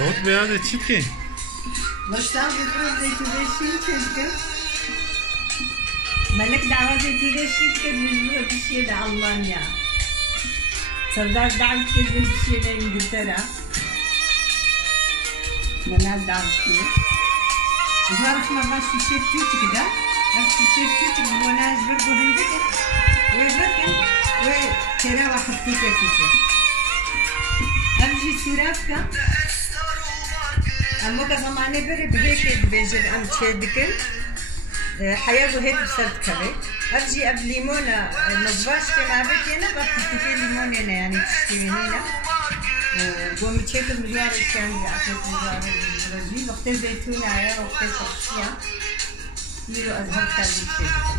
صوت بياض تشيكي مشتاق بكرة زيتونشين تشكل ملك دعوة زيتونشين تكذب بشي لألمانيا سردار دعوة تكذب بشي لإنجلترا منال دعوة كذا إذا رحنا باش في شيء توتي كده بس في شيء توتي بوناج برضو هندك ويبكن وترى واحد تيكا أمشي سورافكا أما كزمانة بري بهيك بيجر أم تشدكن حياة وهيك بسرد كبي أرجي أب ليمونة نضباش كما بكينا بحطي ليمونة يعني تشتينينا قوم تشيكل مجوار كان بعطيك مجوار الرجيم وقت زيتونة عيار وقت فرشية كيلو أزهر كالي تشيكل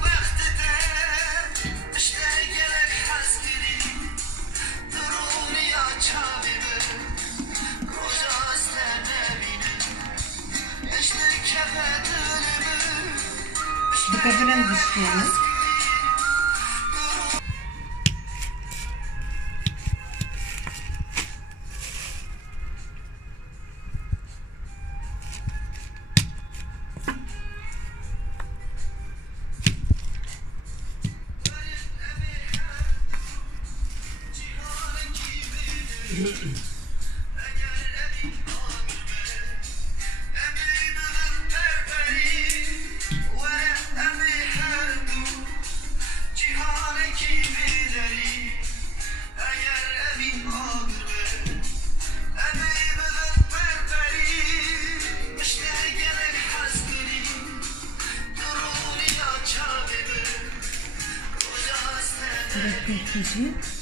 بكبرن دشتيني Thank you.